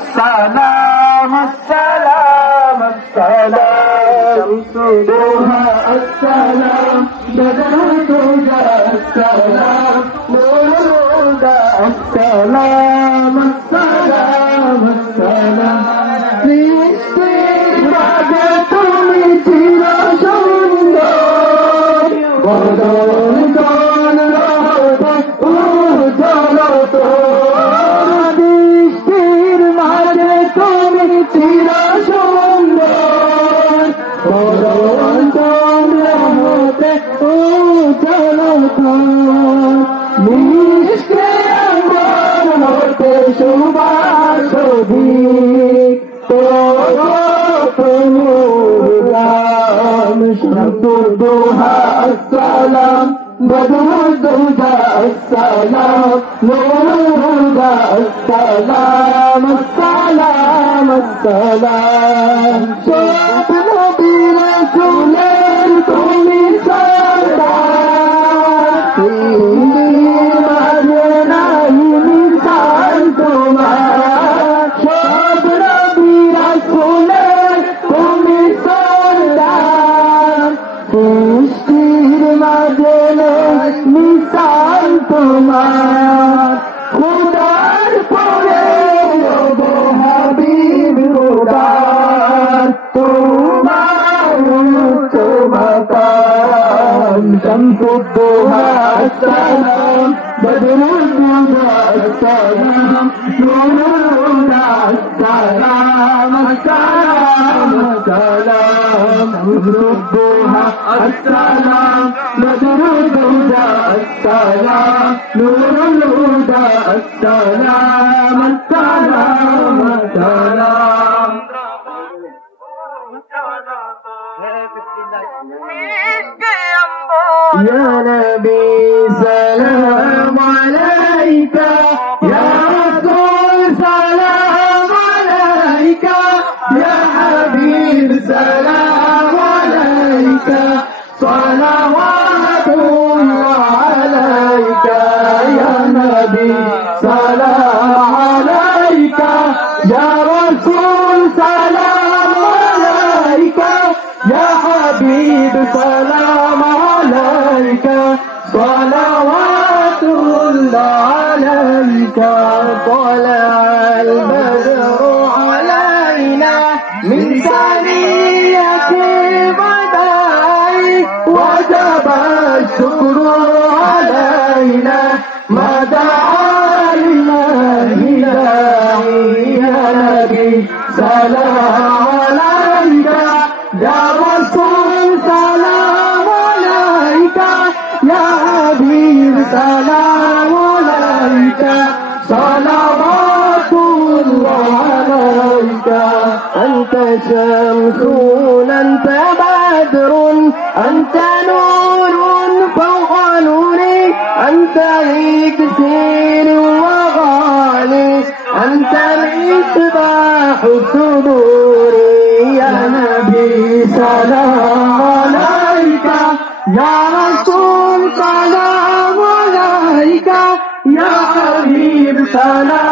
السلام السلام السلام دوها السلام بدر الهدى السلام نور الهدى السلام السلام السلام তুমি চির সুন্দর বদল গান রহতে উজ্জ্বল তোর দৃষ্টির মাঝে তুমি চির সুন্দর বদল গান রহতে উজ্জ্বল তোর মিষ্টি আমার হতে সুবাস দিক دوها السلام بدر الهدى السلام نور الهدى السلام السلام السلام شوف نبي رسول তুমি সরদার নাই মিসাল তোমার সব নবী রাসূল তুমি সরদার সৃষ্টির মাঝে মিসাল তোমার খুদার পরে হাবিব খুদার তোমার মাকাম শামসুদ্দোহা আসসালাম বদরুদ্দোহা আসসালাম নূরুদ্দোহা আসসালাম আসসালাম আসসালাম শামসুদ্দোহা আসসালাম বদরুদ্দোহা আসসালাম নূরুদ্দোহা আসসালাম আসসালাম আসসালাম يا نبي سلام عليك يا رسول سلام عليك يا حبيب سلام عليك صلوات الله عليك يا نبي سلام عليك يا رسول سلام عليك يا حبيب سلام عليك صلوات الله عليك طلع البدر علينا من ثنية الوداع وجب الشكر علينا ما دعا لله داعي يا نبي سلام عليك يا رسول سلام عليك يا حبيب سلام عليك صلوات الله عليك أنت شمس أنت بدر أنت نور فوق نوري أنت إكسير وغالي أنت مصباح الصدور يا نبي سلام عليك يا رسول سلام عليك يا حبيب سلام